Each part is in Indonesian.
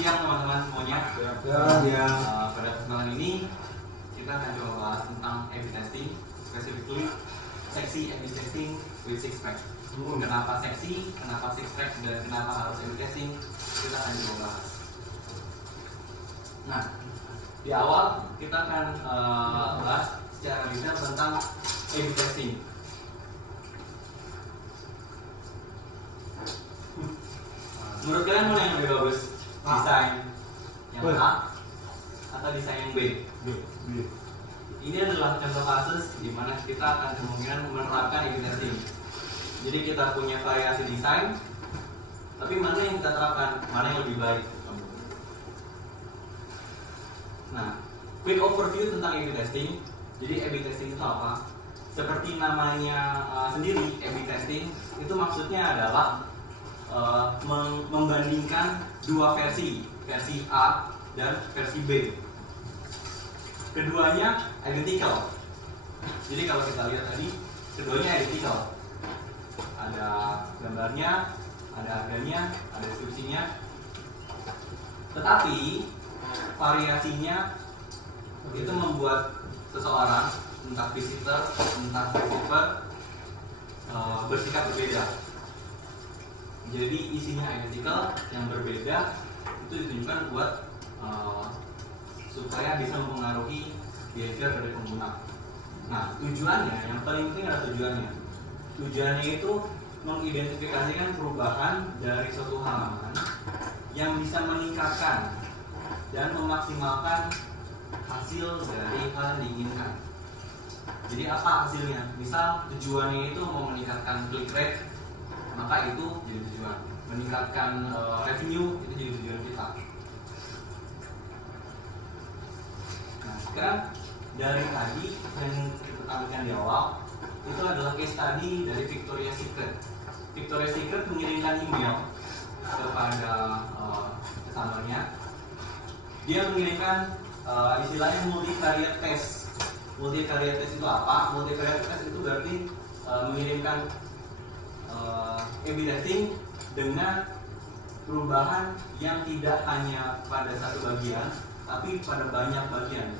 siang teman-teman semuanya. Ya. Pada kesempatan ini kita akan coba bahas tentang A/B testing, specifically seksi A/B testing with six pack. Kenapa seksi, kenapa six pack, dan kenapa harus A/B testing, kita akan coba bahas. Nah, di awal kita akan bahas secara detail tentang A/B testing. Menurut kalian mana yang lebih bagus? Desain yang A atau desain yang B? Ini adalah contoh kasus di mana kita akan kemungkinan menerapkan A/B testing. Jadi kita punya variasi desain, tapi mana yang kita terapkan, mana yang lebih baik? Nah, quick overview tentang A/B testing. Jadi A/B testing itu apa? Seperti namanya sendiri, A/B testing itu maksudnya adalah membandingkan dua versi A dan versi B. Keduanya identical. Jadi kalau kita lihat tadi, keduanya identical. Ada gambarnya, ada harganya, ada deskripsinya. Tetapi variasinya itu membuat seseorang, entah visitor, entah receiver, bersikap berbeda. Jadi isinya identical, yang berbeda itu ditunjukkan buat supaya bisa mempengaruhi behavior dari pengguna. Nah, tujuannya, yang paling penting adalah tujuannya. Tujuannya itu mengidentifikasikan perubahan dari suatu halaman yang bisa meningkatkan dan memaksimalkan hasil dari hal yang diinginkan. Jadi apa hasilnya? Misal tujuannya itu mau meningkatkan click rate, maka itu jadi tujuan. Meningkatkan revenue, itu jadi tujuan kita. Nah, sekarang dari tadi yang kita tampilkan di awal itu adalah case study dari Victoria's Secret. Victoria's Secret mengirimkan email kepada customer-nya. Dia mengirimkan istilahnya multivariate test. Multivariate test itu apa? Multivariate test itu berarti mengirimkan A/B testing dengan perubahan yang tidak hanya pada satu bagian, tapi pada banyak bagian.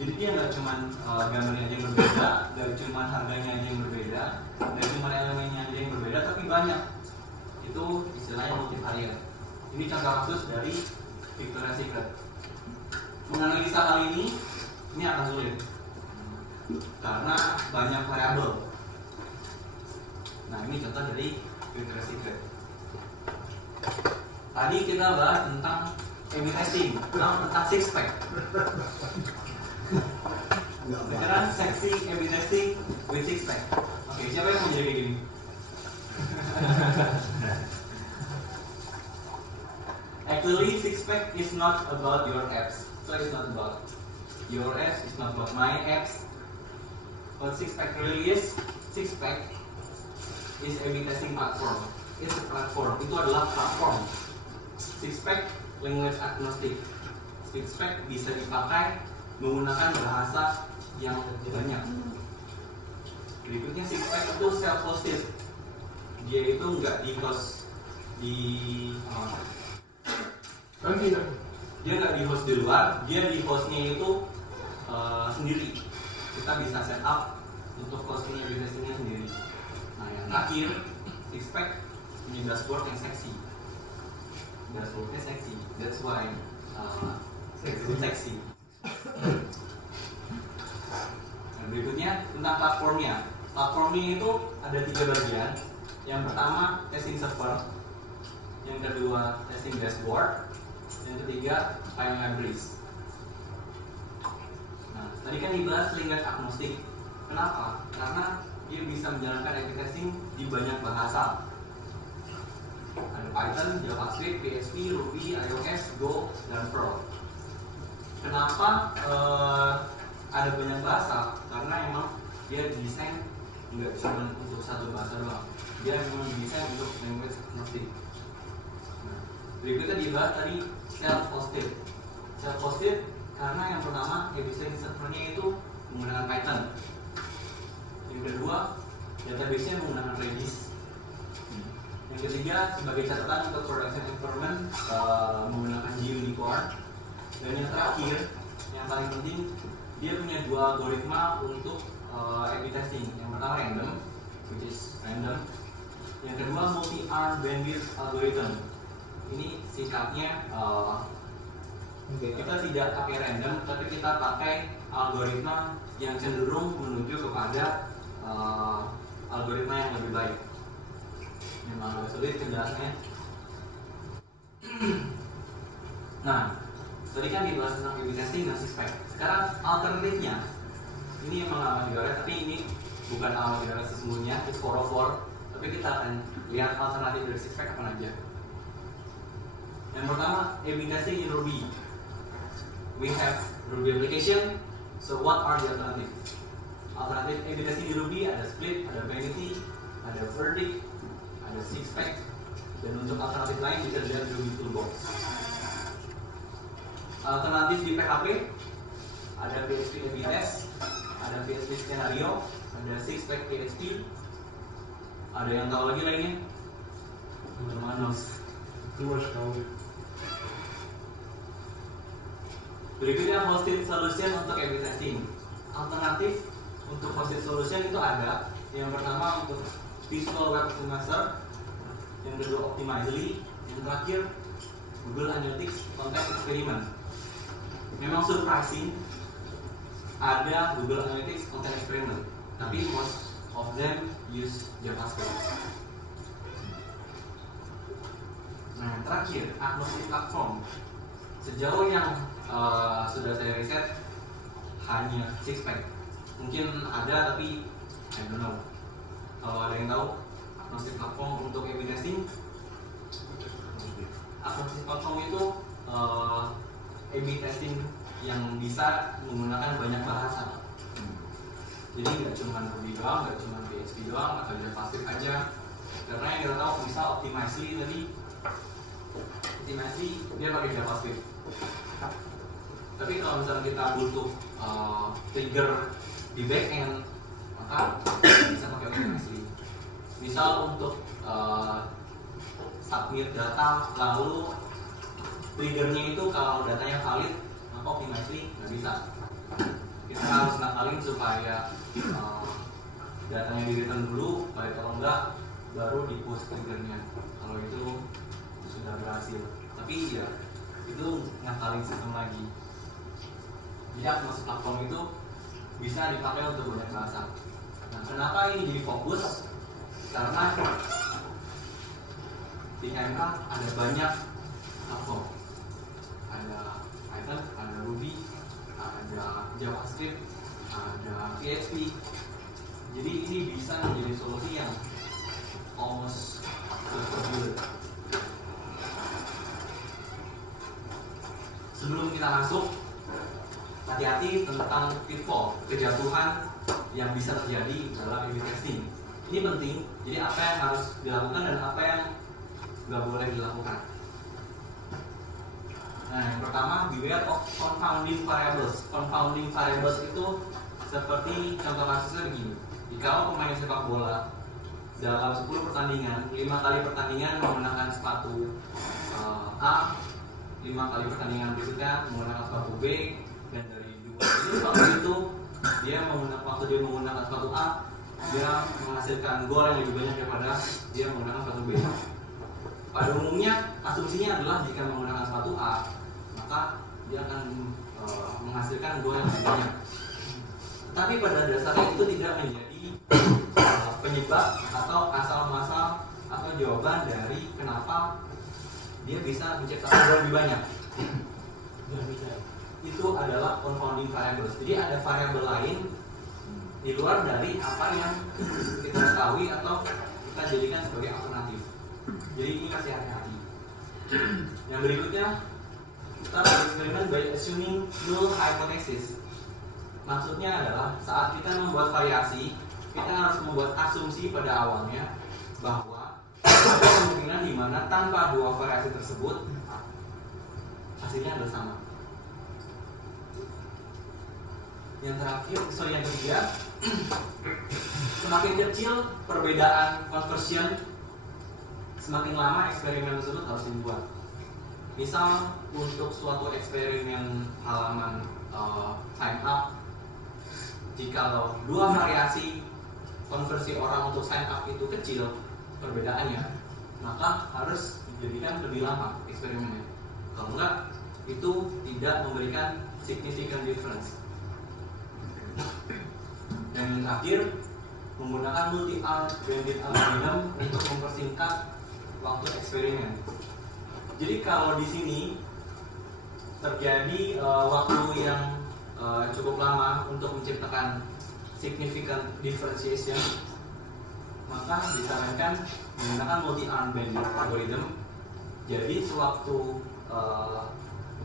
Jadi dia nggak cuma gambarnya aja yang berbeda, nggak cuma harganya aja yang berbeda, nggak cuma elemennya aja yang berbeda, tapi banyak. Itu istilahnya multivariate. Ini contoh kasus dari Victoria's Secret. Menganalisa hal ini akan sulit karena banyak variabel. Nah, ini contoh dari Victoria's Secret. Tadi kita bahas tentang A/B testing, tentang six pack. Sekarang seksi A/B testing with six pack. Oke, siapa yang mau jadi kayak gini? Actually, six pack is not about your apps. So it's not about your apps. It's not about my apps. What six pack really is? Six pack is A/B testing platform. It's a platform. Itu adalah platform. Sixpack language agnostic. Sixpack bisa dipakai menggunakan bahasa yang banyak. Berikutnya Sixpack itu self hosted. Dia itu nggak di host dia nggak di host di luar. Dia di hostnya itu sendiri. Kita bisa set up untuk hosting A/B testingnya sendiri. Nah, yang terakhir, Sixpack punya dashboard yang seksi. Dashboardnya seksi, that's why seksi. Nah, berikutnya tentang platformnya. Platformnya itu ada 3 bagian. Yang pertama testing server, yang kedua testing dashboard, yang ketiga file libraries. Nah, tadi kan dibahas language agnostic. Kenapa? Karena dia bisa menjalankan A/B testing di banyak bahasa. Ada Python, JavaScript, PHP, Ruby, iOS, Go, dan Perl. Kenapa ada banyak bahasa? Karena emang dia didesain nggak cuma untuk satu bahasa doang. Dia memang didesain untuk language agnostic. Nah, berikutnya dibahas tadi self-hosted. Self-hosted karena yang pertama A/B testing servernya itu menggunakan Python. Yang kedua, database-nya menggunakan Redis. Yang ketiga, sebagai catatan untuk production environment menggunakan G-Unicorn. Dan yang terakhir, yang paling penting, dia punya dua algoritma untuk A/B testing. Yang pertama random, which is random. Yang kedua multi-arm bandwidth algorithm. Ini singkatnya kita tidak pakai random, tapi kita pakai algoritma yang cenderung menuju kepada algoritma yang lebih baik. Memang agak sulit penjelasannya. Nah, tadi kan dibahas tentang A/B testing dan suspek. Sekarang alternatifnya, ini memang alamat negara, tapi ini bukan alamat negara sesungguhnya, it's 404. Tapi kita akan lihat alternatif dari suspek apa aja. Yang pertama, A/B testing in Ruby. We have Ruby application. So what are the alternative? Alternatif A/B testing di Ruby ada split, ada vanity, ada verdict, ada suspek, dan untuk alternatif lain bisa dilihat di Ruby Toolbox. Alternatif di PHP ada PHP A/B test, ada PHP scenario, ada suspek PHP. Ada yang tahu lagi lainnya? Teman-teman. Berikutnya hosted solution untuk A/B testing. Alternatif untuk hosted solution itu ada. Yang pertama untuk Visual Web Optimizer, yang kedua Optimizely, yang terakhir Google Analytics Context Experiment. Memang surprising ada Google Analytics Context Experiment, tapi most of them use JavaScript. Nah, yang terakhir agnostic platform. Sejauh yang sudah saya riset hanya suspek. Mungkin ada tapi I don't know. Kalau ada yang tahu agnostic platform untuk A/B testing, agnostic platform itu A/B testing yang bisa menggunakan banyak bahasa. Jadi nggak cuma Ruby doang, nggak cuma PHP doang, atau JavaScript aja. Karena yang kita tahu bisa Optimizely tadi, Optimizely dia pakai JavaScript. Tapi kalau misalnya kita butuh trigger di backend, maka bisa pakai Optimizely. Misal untuk submit data, lalu triggernya itu kalau datanya valid, maka Optimizely nggak bisa. Kita harus nakalin supaya datanya di return dulu, baik kalau enggak baru di push triggernya. Kalau itu sudah berhasil. Tapi ya itu nakalin sistem lagi. Jadi agnostic platform itu bisa dipakai untuk banyak bahasa. Nah, kenapa ini jadi fokus? Karena di MK ada banyak platform. Ada Python, ada Ruby, ada JavaScript, ada PHP. Jadi ini bisa menjadi solusi yang almost self-built. Sebelum kita masuk, hati-hati tentang pitfall, kejatuhan yang bisa terjadi dalam A/B testing. Ini penting, jadi apa yang harus dilakukan dan apa yang nggak boleh dilakukan. Nah, yang pertama, beware of confounding variables. Confounding variables itu seperti contoh kasusnya begini. Jika pemain sepak bola dalam 10 pertandingan, 5 kali pertandingan menggunakan sepatu A, 5 kali pertandingan berikutnya menggunakan sepatu B, dan dari 2 sepatu itu waktu dia menggunakan sepatu A, dia menghasilkan gol yang lebih banyak daripada dia menggunakan sepatu B. Pada umumnya asumsinya adalah jika menggunakan sepatu A, maka dia akan menghasilkan gol yang lebih banyak. Tapi pada dasarnya itu tidak menjadi penyebab atau asal-muasal atau jawaban dari kenapa dia bisa menciptakan gol lebih banyak. Itu adalah confounding variables. Jadi ada variabel lain di luar dari apa yang kita ketahui atau kita jadikan sebagai alternatif. Jadi ini kasih hati-hati. Yang berikutnya, start eksperimen by assuming null hypothesis. Maksudnya adalah saat kita membuat variasi, kita harus membuat asumsi pada awalnya bahwa ada kemungkinan di mana tanpa dua variasi tersebut hasilnya adalah sama. Yang terakhir, yang ketiga, semakin kecil perbedaan conversion, semakin lama eksperimen tersebut harus dibuat. Misal untuk suatu eksperimen halaman sign up, jikalau dua variasi konversi orang untuk sign up itu kecil perbedaannya, maka harus dijadikan lebih lama eksperimennya. Kalau enggak, itu tidak memberikan significant difference. Dan yang terakhir, menggunakan multi-arm bandit algorithm untuk mempersingkat waktu eksperimen. Jadi kalau di sini terjadi waktu yang cukup lama untuk menciptakan significant differentiation, maka disarankan menggunakan multi-arm bandit algorithm. Jadi sewaktu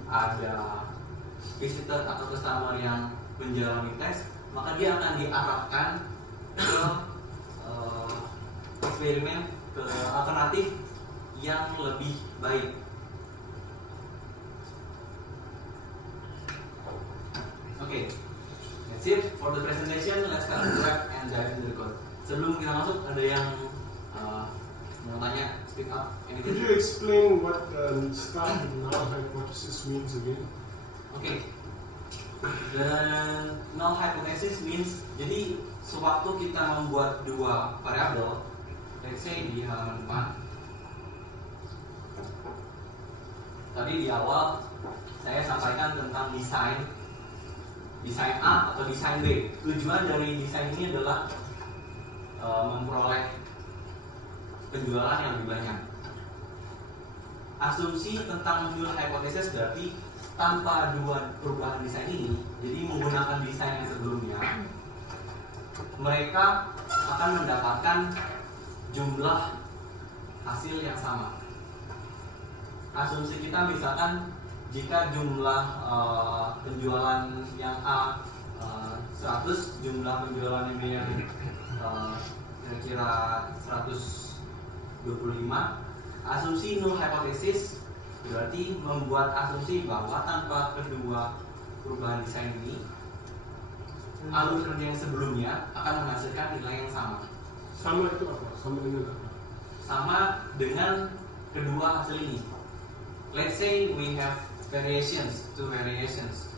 ada visitor atau customer yang menjalani tes, maka dia akan diarahkan ke eksperimen, ke alternatif yang lebih baik. Oke, that's it for the presentation. Let's cut the wrap and dive into the code. Sebelum kita masuk, ada yang mau tanya, speak up, anything? Could you explain what start with null hypothesis means again? Okay. The null hypothesis means, jadi sewaktu kita membuat dua variabel, let's say di halaman depan, tadi di awal saya sampaikan tentang desain A atau desain B. Tujuan dari desain ini adalah memperoleh penjualan yang lebih banyak. Asumsi tentang null hypothesis berarti tanpa dua perubahan desain ini, jadi menggunakan desain yang sebelumnya, mereka akan mendapatkan jumlah hasil yang sama. Asumsi kita misalkan jika jumlah penjualan yang A 100, jumlah penjualan yang B yang kira-kira 125, asumsi null hypothesis berarti membuat asumsi bahwa tanpa kedua perubahan desain ini, alur kerja yang sebelumnya akan menghasilkan nilai yang sama. Sama itu apa? Sama dengan apa? Sama dengan kedua hasil ini. Let's say we have variations, two variations.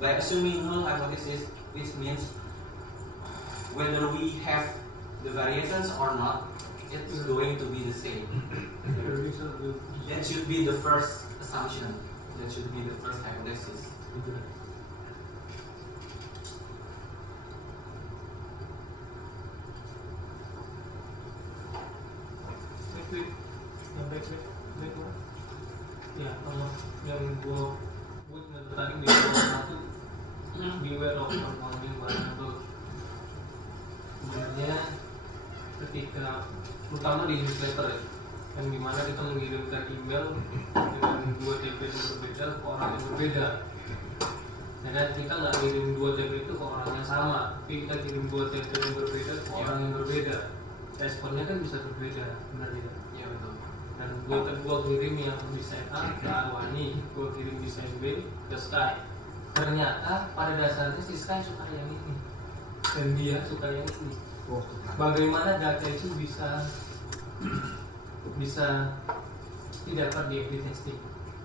By assuming null hypothesis, which means whether we have the variations or not, it's going to be the same. That should be the first assumption. That should be the first hypothesis. Ya, kalau yang gue buat tadi di satu beware of confounding variable. Sebenarnya ketika terutama di newsletter ya, yang dimana kita mengirimkan email dengan dua template yang berbeda ke orang yang berbeda. Dan kita nggak kirim dua template itu ke orang yang sama, tapi kita kirim dua template yang berbeda ke orang yang berbeda. Responnya kan bisa berbeda, benar tidak? Ya betul. Dan gue kirim yang desain A ke Arwani, gue kirim desain B ke Sky. Ternyata pada dasarnya si Sky suka yang ini dan dia suka yang ini. Bagaimana data itu bisa didapat di A/B testing?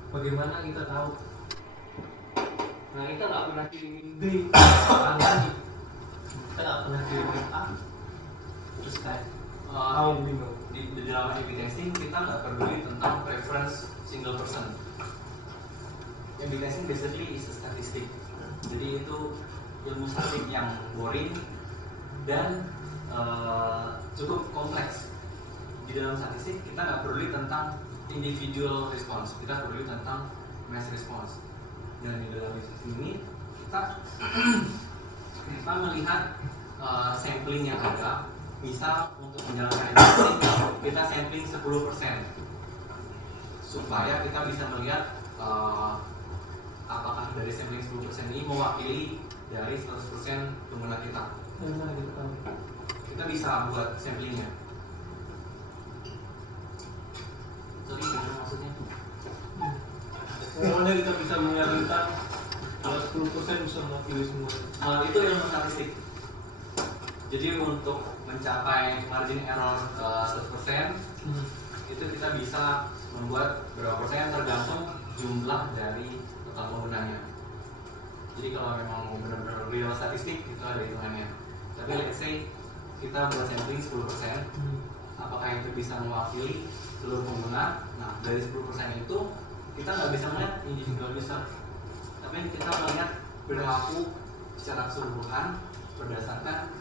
Bagaimana kita tahu? Nah, kita nggak pernah kirimin B orang lagi, kita nggak pernah kirimin A terus Sky. How we know? Di dalam A/B testing kita nggak peduli tentang preference single person. A/B testing basically is a statistic. Jadi itu ilmu statistik yang boring dan cukup kompleks. Di dalam statistik kita nggak peduli tentang individual response, kita peduli tentang mass response. Dan di dalam ini kita melihat sampling yang ada. Misal untuk menjalankan testing kita sampling 10% supaya kita bisa melihat apakah dari sampling 10% ini mewakili dari 100% pengguna kita. Kita bisa buat samplingnya. Sorry, gimana maksudnya? Bagaimana kita bisa menyarankan kalau 10% bisa mewakili semua? Itu ilmu statistik. Jadi untuk mencapai margin error 100%, itu kita bisa membuat berapa persen tergantung jumlah dari total penggunanya. Jadi kalau memang benar-benar real statistik itu ada hitungannya. Tapi let's say kita buat sampling 10%, apakah itu bisa mewakili seluruh pengguna? Nah, dari 10% itu kita nggak bisa melihat individual user, tapi kita melihat perilaku secara keseluruhan berdasarkan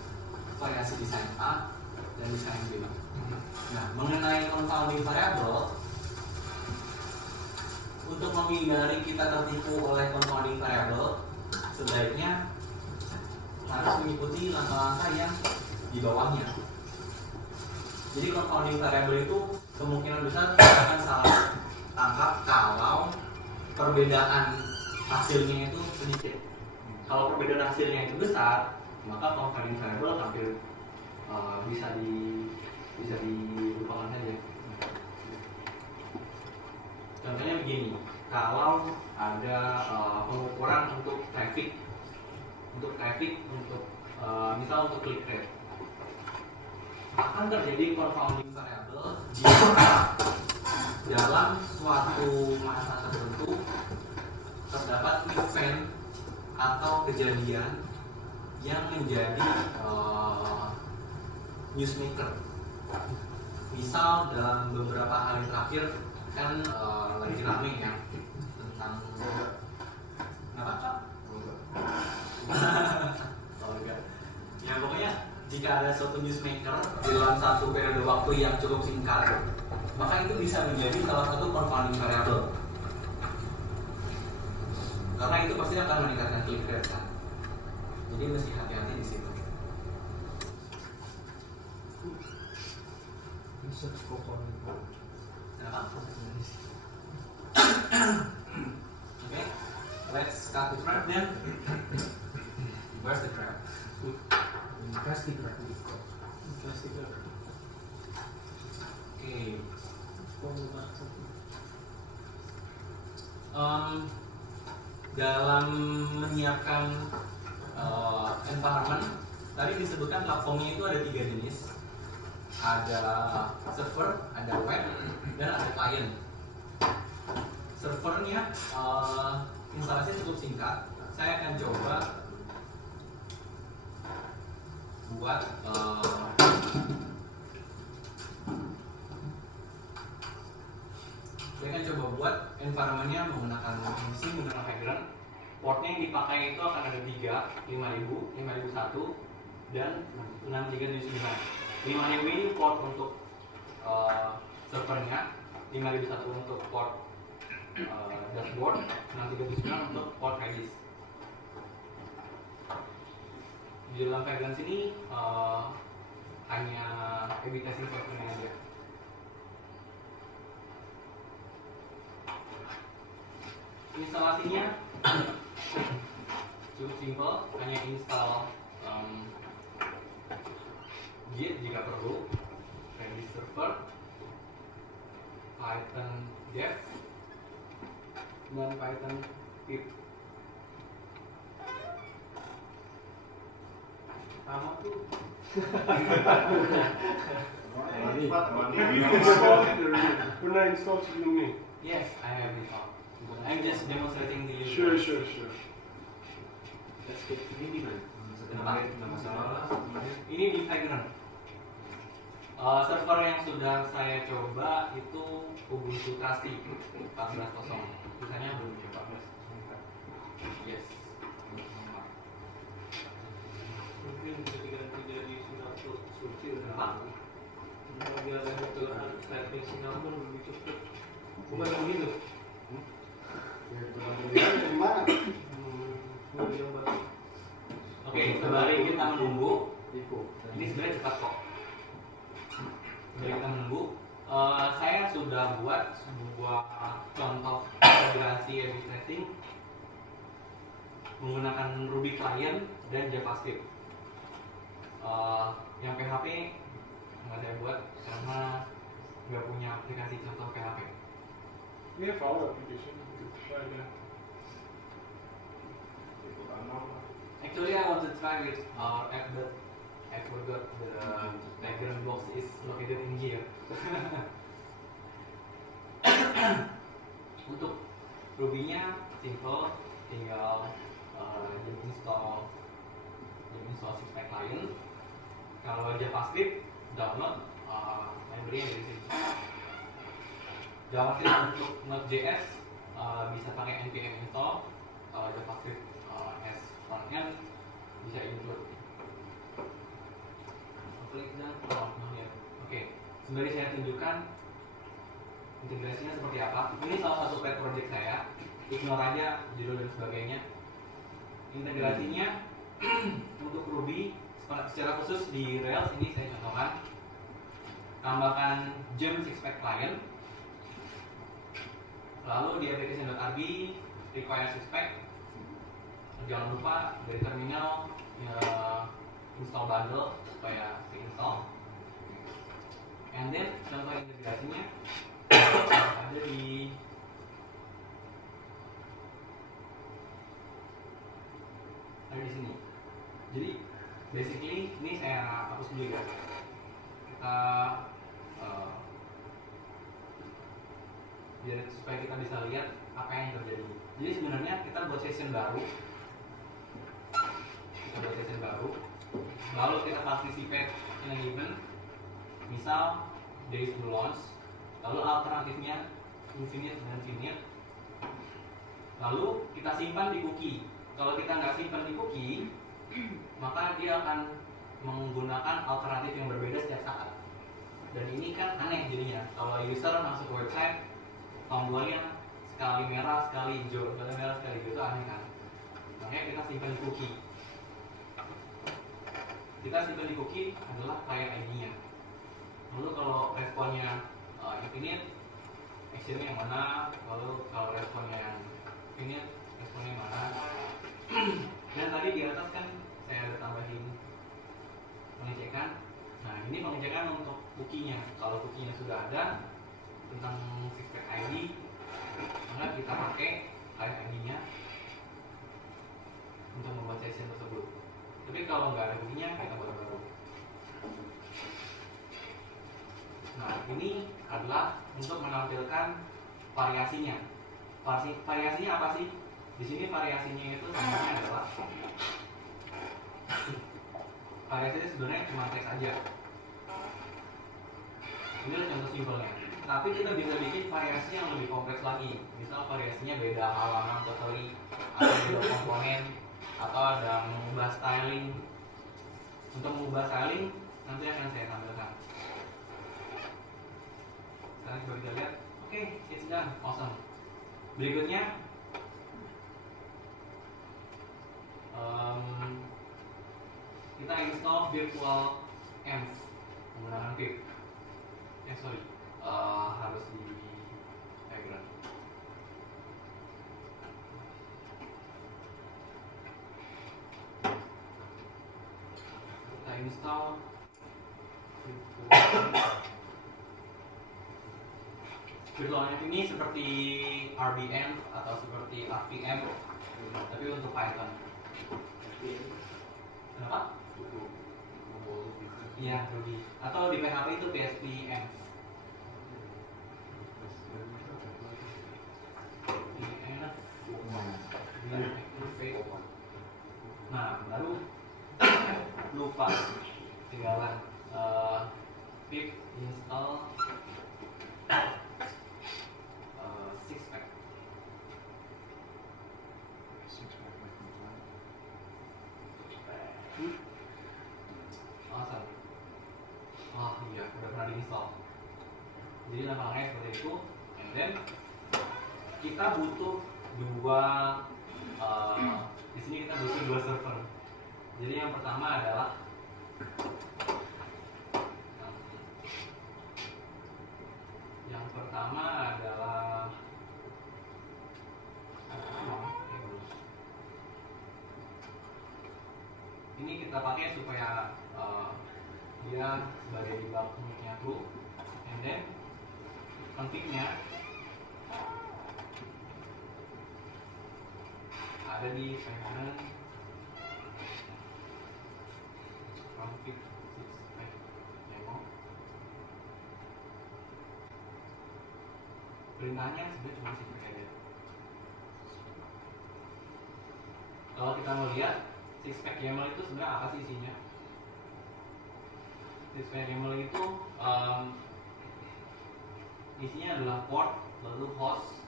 variasi desain A dan desain B. Nah, mengenai confounding variable, untuk menghindari kita tertipu oleh confounding variable, sebaiknya harus mengikuti langkah-langkah yang di bawahnya. Jadi confounding variable itu kemungkinan besar akan salah tangkap kalau perbedaan hasilnya itu sedikit. Kalau perbedaan hasilnya itu besar, maka confounding variable hampir bisa dilupakan saja. Contohnya begini, kalau ada pengukuran untuk traffic, misal untuk click rate, akan terjadi confounding variable jika dalam suatu masa tertentu terdapat event atau kejadian yang menjadi newsmaker. Misal dalam beberapa hari terakhir kan lagi rame ya tentang apa? Ya pokoknya jika ada suatu newsmaker dalam satu periode waktu yang cukup singkat, maka itu bisa menjadi salah satu confounding variable. Karena itu pasti akan meningkatkan click rate kan. Jadi mesti hati-hati di situ. Okay, let's cut the thread then. Where's the thread? Okay. Dalam menyiapkan environment, tadi disebutkan platformnya itu ada 3 jenis. Ada server, ada web, dan ada client. Servernya instalasinya cukup singkat. Saya akan coba buat environment-nya menggunakan MC, menggunakan background. Portnya yang dipakai itu akan ada 3, 5000, 5001, dan 6379. 5000 ini port untuk servernya, 5001 untuk port dashboard, 6379 untuk port Redis. Di dalam background sini hanya A/B testing software aja. Instalasinya cukup simple, hanya install Git jika perlu, Redis server, Python dev, dan Python pip. Sama tuh. Pernah install sebelumnya? Yes, I have it all. I'm just demonstrating the Sure. Let's get ini di mana? Ini di background. Server yang sudah saya coba itu Ubuntu Trusty 14.0. Misalnya belum coba 14. Yes. Mungkin bisa diganti dari Singapura Suci Kenapa? biar kebetulan typing Singapura lebih cepat. Bukan begitu. Dari mana? Oke, sembari kita menunggu, ini sebenarnya cepat kok. Sembari kita menunggu, saya sudah buat sebuah contoh integrasi A/B testing menggunakan Ruby client dan JavaScript. Yang PHP nggak saya buat karena nggak punya aplikasi contoh PHP. We have our application. You could try that. Actually, I want to try with our app, but I forgot the background box is located in here. Ruby-nya simple, tinggal install Sixpack client. Kalau JavaScript download library yang dari sini. JavaScript untuk Node.js bisa pakai npm install. Kalau JavaScript as frontend bisa include. Klik dan Oke, sembari saya tunjukkan integrasinya seperti apa. Ini salah satu pet project saya. Ignore aja judul dan sebagainya. Integrasinya untuk Ruby secara khusus di Rails ini saya contohkan. Tambahkan gem Sixpack client. Lalu di application.rb require Sixpack. Jangan lupa dari terminal install bundle supaya install. And then contoh integrasinya ada di sini. Jadi basically ini saya hapus dulu ya. Kita biar supaya kita bisa lihat apa yang terjadi. Jadi sebenarnya kita buat session baru. Lalu kita participate in an event. Misal days to launch. Lalu alternatifnya infinite dan finite. Lalu kita simpan di cookie. Kalau kita nggak simpan di cookie, maka dia akan menggunakan alternatif yang berbeda setiap saat. Dan ini kan aneh jadinya. Kalau user masuk ke website, tombolnya sekali merah, sekali hijau, sekali merah, sekali hijau, itu aneh kan. Makanya kita simpan di cookie. Kita simpan di cookie adalah client ID-nya. Lalu kalau responnya infinite, actionnya yang mana? Lalu kalau responnya yang infinite, responnya yang mana? Dan tadi di atas kan saya ada tambahin pengecekan. Nah ini pengecekan untuk cookie-nya. Kalau cookie-nya sudah ada tentang Sixpack ID, maka kita pakai client ID-nya untuk membuat session tersebut. Tapi kalau nggak ada cookie-nya, kita buat baru. Nah ini adalah untuk menampilkan variasinya. Variasinya apa sih? Di sini variasinya itu sebenarnya adalah variasinya sebenarnya cuma teks aja. Ini adalah contoh simpelnya. Tapi kita bisa bikin variasi yang lebih kompleks lagi. Misal variasinya beda halaman totally, atau beda komponen, atau ada mengubah styling. Untuk mengubah styling nanti akan saya tampilkan. Sekarang coba kita lihat. Oke, it's done, awesome. Berikutnya kita install virtual env menggunakan pip. Harus di background. Kita install virtual env ini seperti RBM atau seperti RPM, tapi untuk Python. Kenapa? Iya, Ruby. Atau di PHP itu PSP-env. Nah, baru lupa ketinggalan pip install Sixpack. Awesome. Oh iya, udah pernah diinstal. Jadi namanya seperti itu. And then kita butuh di sini kita butuh dua server. Jadi yang pertama adalah ini kita pakai supaya dia sebagai debug-nya true, and then config-nya ada di segmen config demo. Perintahnya sebenarnya cuma sih aja. Kalau kita melihat six pack YAML itu sebenarnya apa sih isinya? Six pack YAML itu isinya adalah port, lalu host,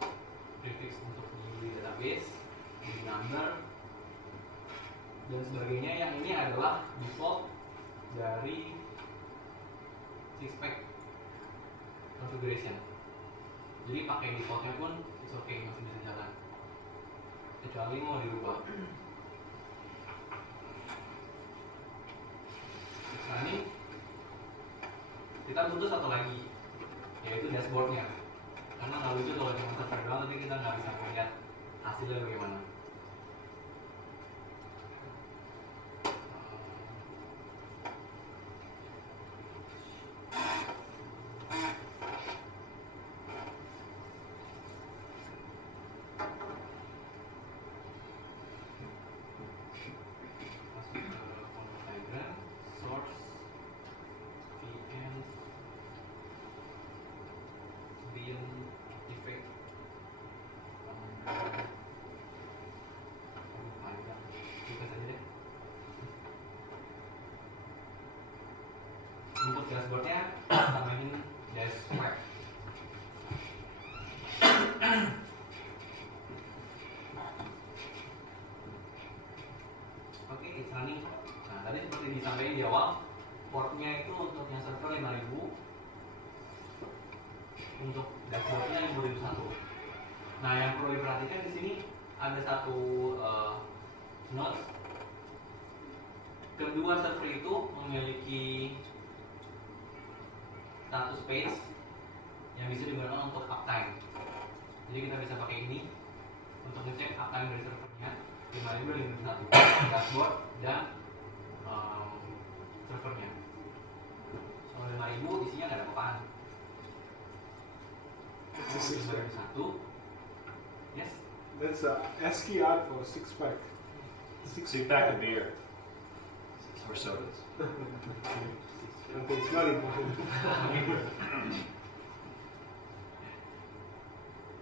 prefix untuk di database, di number, dan sebagainya. Yang ini adalah default dari six pack configuration. Jadi pakai defaultnya pun it's okay, masih bisa jalan, kecuali mau dirubah. Nah ini kita butuh satu lagi, yaitu dashboardnya. Karena nggak lucu kalau cuma server doang, tapi kita nggak bisa melihat hasilnya bagaimana. Masuk ke folder diagram, source, vm, bin, effect, panjang, buka saja deh. Untuk dashboardnya tambahin dashboard. Oke, it's running. Nah, tadi seperti disampaikan di awal, portnya itu untuk yang server 5000, untuk dashboardnya 5001. Nah, yang perlu diperhatikan di sini ada satu note. Kedua server itu memiliki status page yang bisa digunakan untuk uptime. Jadi kita bisa pakai ini untuk ngecek uptime dari servernya 5051, dashboard dan servernya. Kalau 5000 isinya nggak ada apa-apaan. It's a six pack. 5001, yes. That's a ASCII art for six pack. Six pack of beer or sodas. Okay, it's not important.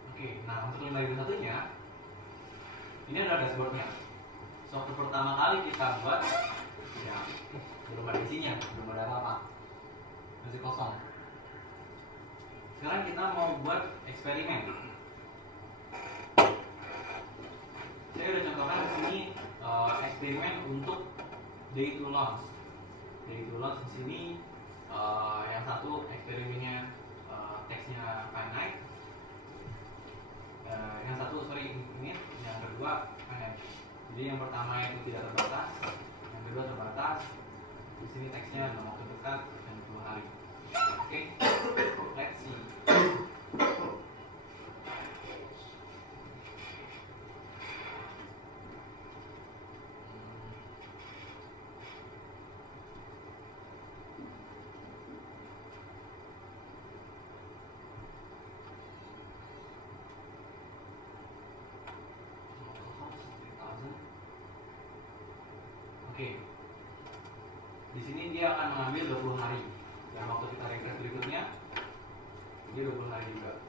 Oke, nah untuk 5001-nya ini adalah dashboardnya. Waktu pertama kali kita buat, ya belum ada isinya, belum ada apa-apa, masih kosong. Sekarang kita mau buat eksperimen. Saya udah contohkan di sini eksperimen untuk day to launch. Day to launch di sini yang satu eksperimennya teksnya finite, yang satu infinite, yang kedua finite. Jadi yang pertama itu tidak terbatas, yang kedua terbatas. Di sini teksnya dalam waktu dekat dan 2 hari. Oke, let's see. Oke. Di sini dia akan mengambil 20 hari. Dan waktu kita refresh berikutnya, dia 20 hari juga.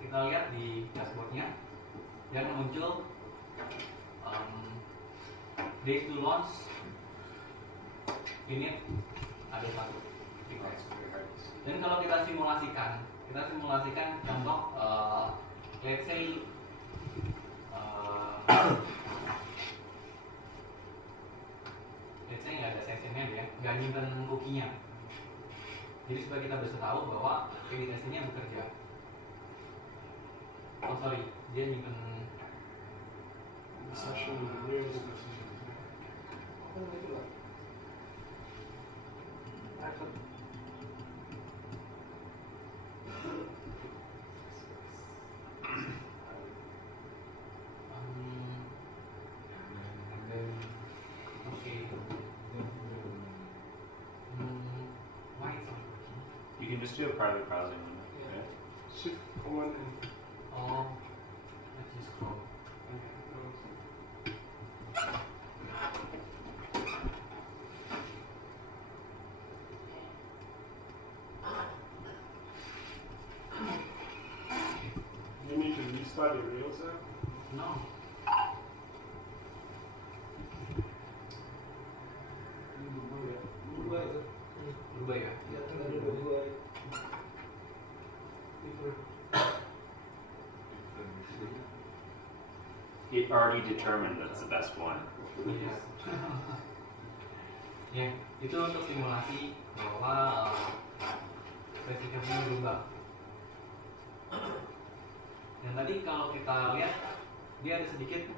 Kita lihat di dashboardnya, yang muncul days to launch ini ada satu. Dan kalau kita simulasikan contoh, let's say nggak ada sessionnya ya, nggak nyimpen cookie-nya. Jadi supaya kita bisa tahu bahwa editasinya bekerja. Oh sorry, dia nyimpen Session Rails. You can just do a private browsing window, right? Shift command and oh, let's just scroll. you need to restart your Rails app. No. berubah ya. Ya, ada dua. Different. It already determined that's the best one. Iya. Ya, itu untuk simulasi bahwa spesifikasinya berubah. Dan tadi kalau kita lihat dia ada sedikit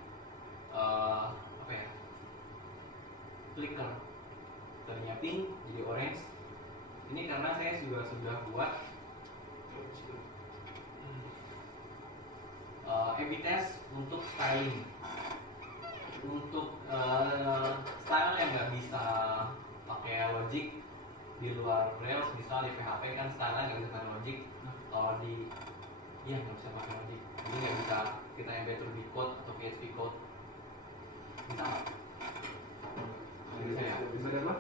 apa ya, flicker, tadinya pink jadi orange. Ini karena saya juga sudah buat A/B test untuk styling, untuk style yang nggak bisa pakai logic di luar Rails, misal di PHP kan style nggak bisa pakai logic. Kalau di nggak bisa pakai logic, jadi nggak bisa kita embed Ruby code atau PHP code. Bisa nggak? Bisa ya? Bisa kan, Pak?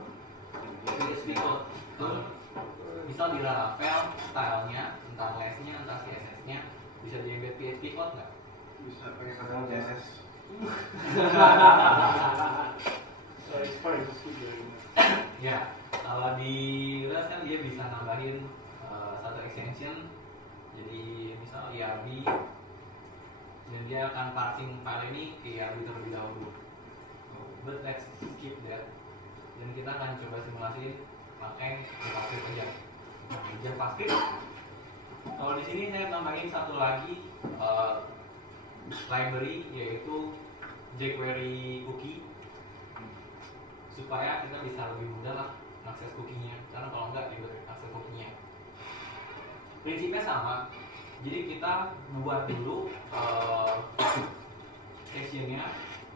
PHP code. Misal di Laravel stylenya, entah less-nya, entah CSS-nya, bisa di embed PHP code nggak? Bisa pakai kata CSS. It's fine, just keep doing that. Ya, kalau di Rails kan dia bisa nambahin satu extension, jadi misal IRB, dan dia akan parsing file ini ke IRB terlebih dahulu. But let's skip that, dan kita akan coba simulasiin pakai JavaScript aja. JavaScript, kalau di sini saya tambahin satu lagi library, yaitu jQuery cookie, supaya kita bisa lebih mudah lah akses cookie-nya, karena kalau enggak ribet akses cookie-nya. Prinsipnya sama, jadi kita buat dulu sessionnya,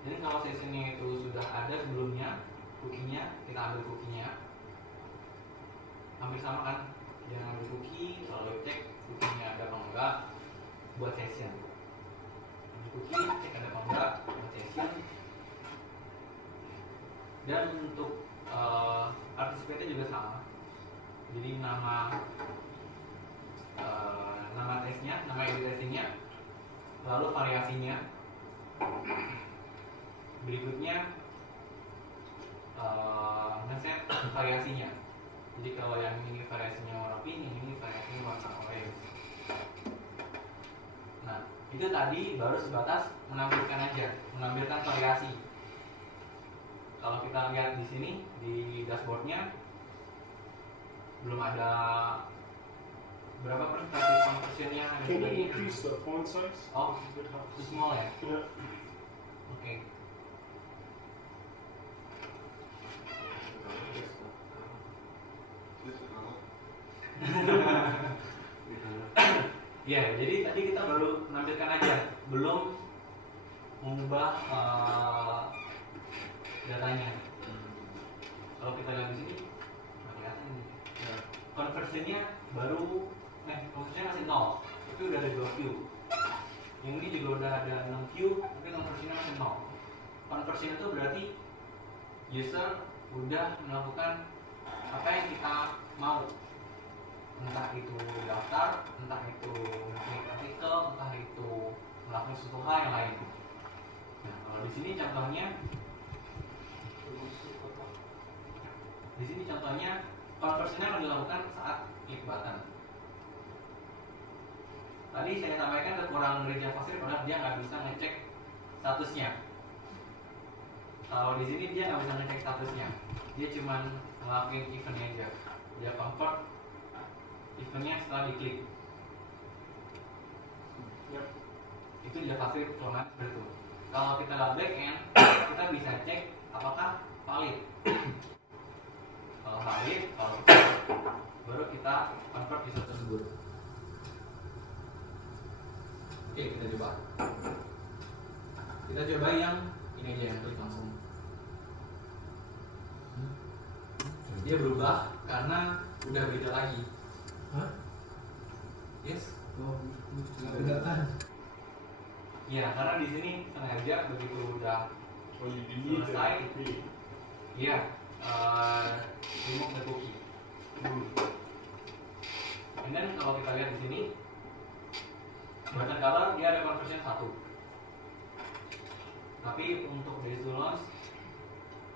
dan kalau sessionnya itu sudah ada sebelumnya cookie-nya, kita ambil cookie-nya, hampir sama kan, dia ambil cookie, lalu cek cookie-nya ada apa enggak, buat session. Cookie, cek ada apa enggak, buat session. Dan untuk participate juga sama, jadi nama tesnya, nama edit testingnya, lalu variasinya, berikutnya ngeset variasinya. Jadi kalau yang ini variasinya warna pink, yang ini variasinya warna orange. Nah, itu tadi baru sebatas menampilkan aja, menampilkan variasi. Kalau kita lihat di sini di dashboardnya belum ada berapa persentasenya conversionnya. Can you increase the font size? Oh, It's a bit hard. too small ya. Yeah. Oke. Ya, jadi tadi kita baru menampilkan aja, belum mengubah datanya. Kalau kita lihat di sini, nggak kelihatan ini. Conversionnya baru, conversionnya masih 0, itu udah ada 2 queue. Yang ini juga udah ada 6 queue, tapi conversionnya masih 0. Conversion itu berarti user udah melakukan apa yang kita mau, entah itu daftar, entah itu klik artikel, entah itu melakukan sesuatu hal yang lain. Nah, kalau di sini contohnya conversionnya akan dilakukan saat klik button. Tadi saya sampaikan kekurangan dari JavaScript adalah dia nggak bisa ngecek statusnya. Kalau di sini dia nggak bisa ngecek statusnya, dia cuma ngelakuin eventnya aja. Dia convert eventnya setelah diklik. Yep. Itu JavaScript kelemahan seperti itu. Kalau kita lihat backend, kita bisa cek apakah valid. Kalau valid, kalau kita, baru kita convert user tersebut. Oke, kita coba. Kita coba yang ini aja, yang klik langsung. Dia berubah karena udah beda lagi. Hah? Yes. Oh, nggak kelihatan. Ya, karena di sini sengaja begitu udah Oh, you delete selesai. the cookie. Iya, remove the cookie. And then kalau kita lihat di sini, button color dia ada conversion 1. Tapi untuk base to launch,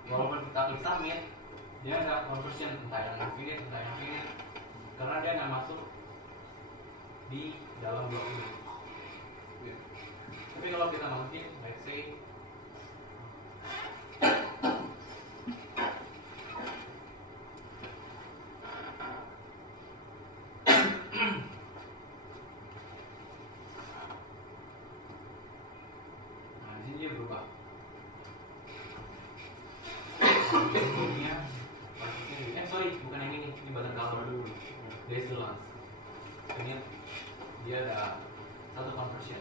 walaupun kita klik submit, dia nggak conversion entah yang infinite karena dia nggak masuk di dalam blok ini. Tapi kalau kita masukin, let's say nah di sini dia berubah. Sorry, bukan yang ini button color. There's the last. Ini dia ada satu conversion.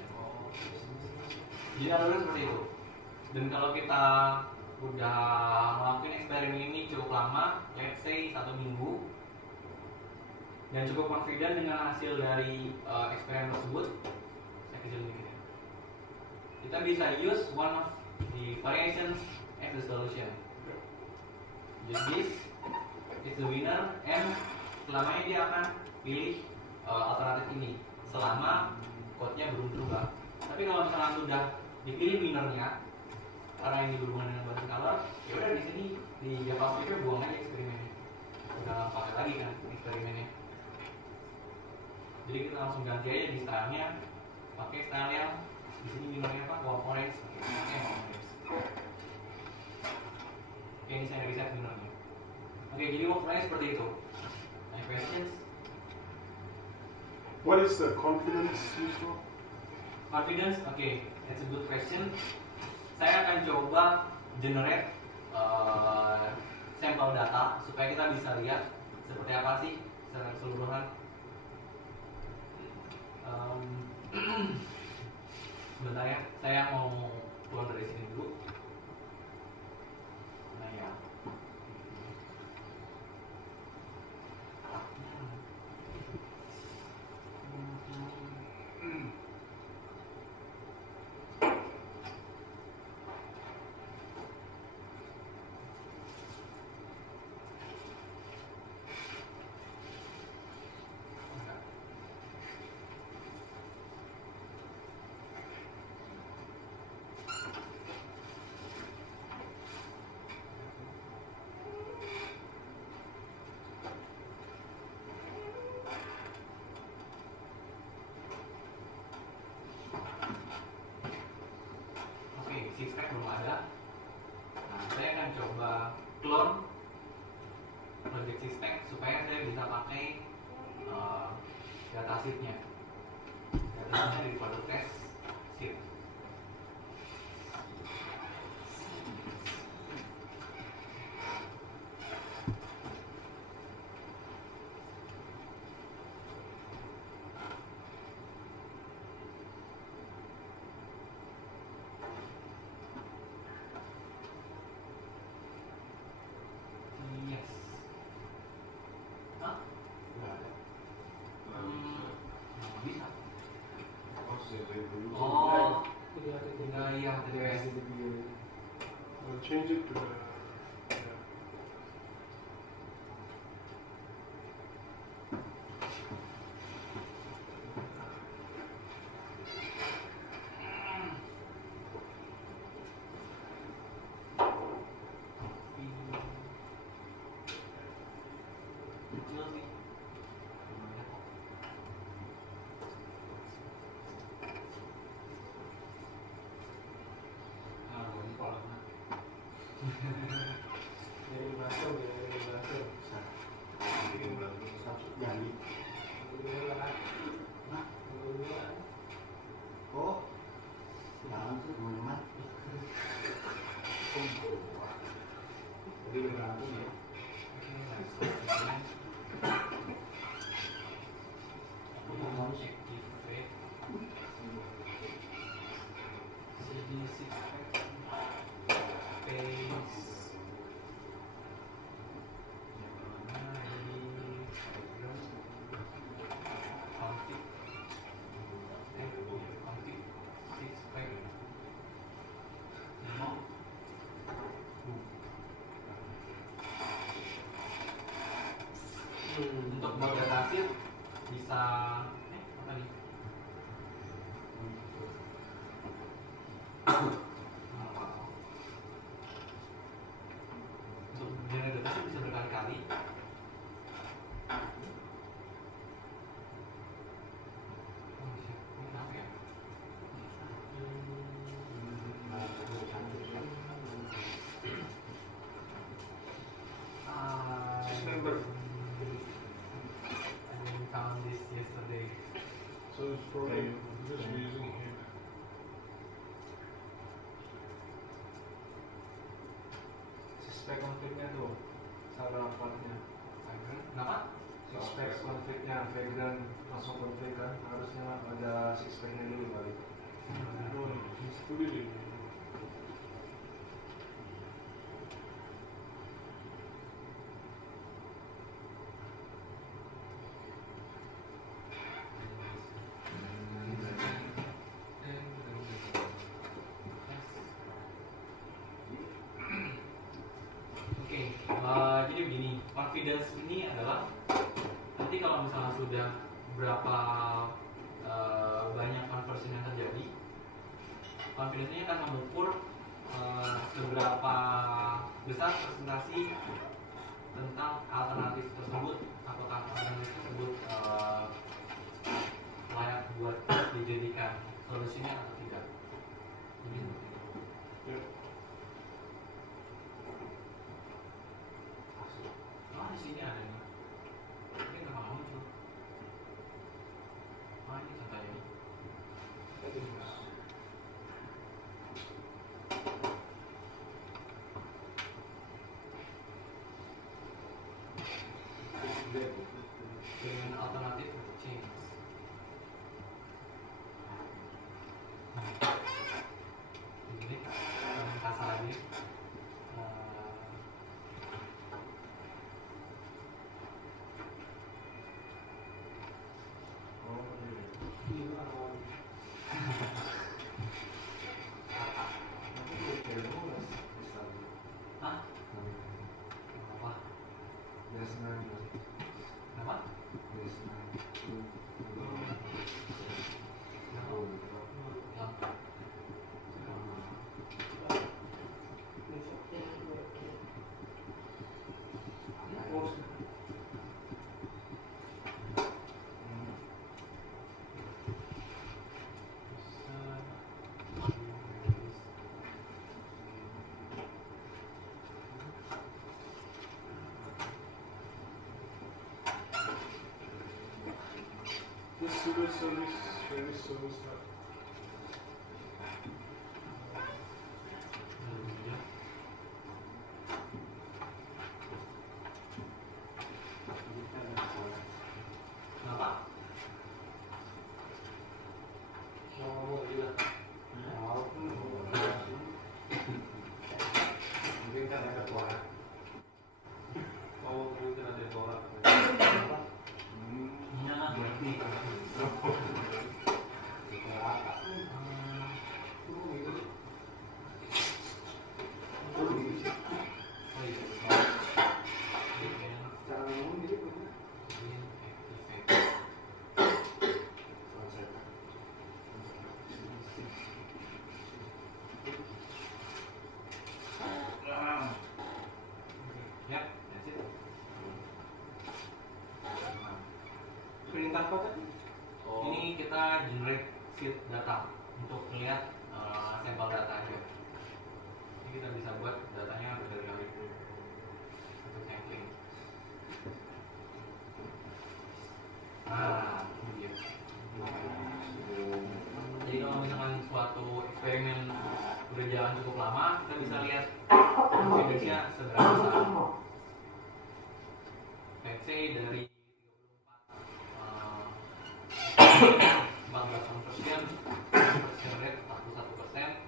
Jadi alurnya seperti itu. Dan kalau kita udah ngelakuin eksperimen ini cukup lama, let's say 1 minggu, dan cukup confident dengan hasil dari eksperimen tersebut, saya kecil dikit ya. Kita bisa use one of the variations as the solution. Just this is the winner, and selamanya dia akan pilih alternatif ini selama code-nya belum berubah. Tapi kalau misalnya sudah dipilih winnernya karena ini berhubungan dengan button color, ya udah di sini di JavaScript buang aja eksperimennya, udah pakai lagi kan eksperimennya. Jadi kita langsung ganti aja di stylenya, pakai style yang di sini winnernya apa, warm orange, pakai warm orange. Oke, ini saya reset winnernya. Oke, jadi workflow-nya seperti itu. Any questions? What is the confidence used for? Confidence, okay, that's a good question. Saya akan coba generate sampel data supaya kita bisa lihat seperti apa sih secara keseluruhan. Sebentar ya, saya mau keluar dari sini dulu. Nah ya. Sixpack belum ada. Nah, saya akan coba clone project Sixpack supaya saya bisa pakai datasheetnya. Datasheetnya dari product test sheet. Yes. Hah? Nggak ada. Nggak bisa. Oh, revolution. Oh, tinggal iya TTS. I'll change it to the. Kecil sih. Ah, ini kalau Dari batu, dari batu. Bikin berarti satu jadi. Oh, jangan tuh teman-teman. Jadi berantem ya. Untuk buat datasheet bisa apa nih? Untuk generate datasheet bisa berkali for Okay. just using here. Suspek konfliknya tuh salah partnya. Kenapa? Suspek konfliknya, background langsung konflik kan, harusnya ada suspeknya dulu kali. Oh, he's put it in. Oke, jadi begini, confidence ini adalah nanti kalau misalnya sudah berapa banyak conversion yang terjadi, confidence ini akan mengukur seberapa besar presentasi tentang alternatif tersebut, apakah alternatif tersebut layak buat dijadikan solusinya atau tidak. Jadi seperti itu. Oh, di sini ada nih. Ini nggak mau muncul. Oh, ini contohnya nih. Dengan alternatif change. Ini yang kasar lagi. Hah? Apa? Kenapa? This civil service, very service that. Kenapa? Mau ngomong gila. Mungkin kan ada suara. Oh, mungkin ada suara. Iya, berarti. Cara ngomong gitu kan. Yap, that's it. Perintah apa tadi? Ini kita generate sheet data untuk melihat sampel datanya. Ini kita bisa buat datanya berkali-kali untuk sampling. Nah, ini dia. Jadi kalau misalkan suatu eksperimen udah jalan cukup lama, kita bisa lihat confidence-nya seberapa besar. Let's say dari 14 conversion rate 41%,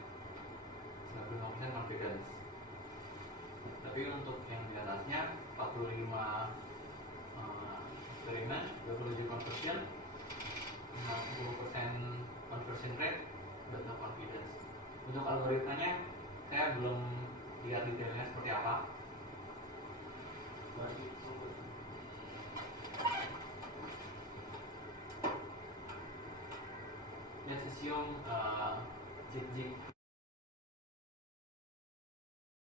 95% confidence. Tapi untuk yang di atasnya 45 eksperimen, 27 conversion, 60% conversion rate, but no confidence. Untuk algoritmanya saya belum lihat detailnya seperti apa. Let's assume jig